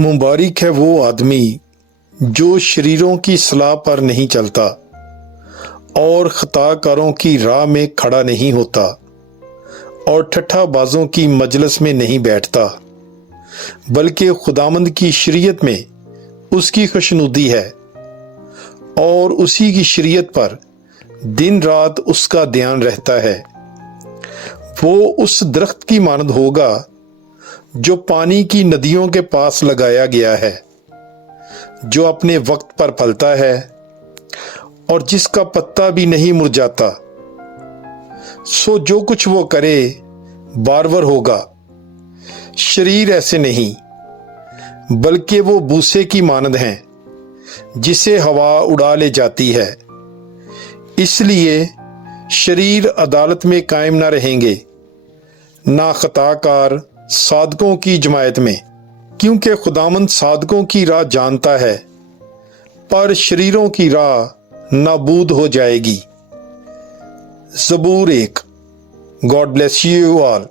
मुबारक है वो आदमी जो शरीरों की सलाह पर नहीं चलता और खताकारों की राह में खड़ा नहीं होता और ठट्ठाबाजों की मजलिस में नहीं बैठता, बल्कि खुदामंद की शरीयत में उसकी खुशनुदी है और उसी की शरीयत पर दिन रात उसका ध्यान रहता है। वो उस दरख्त की मानद होगा जो पानी की नदियों के पास लगाया गया है, जो अपने वक्त पर फलता है और जिसका पत्ता भी नहीं मुरझाता। सो जो कुछ वो करे बारवर होगा। शरीर ऐसे नहीं, बल्कि वो बूसे की मानद हैं जिसे हवा उड़ा ले जाती है। इसलिए शरीर अदालत में कायम ना रहेंगे, ना खताकार सादकों की जमायत में, क्योंकि खुदामंद सादकों की राह जानता है, पर शरीरों की राह नाबूद हो जाएगी। ज़बूर 1। God bless you all.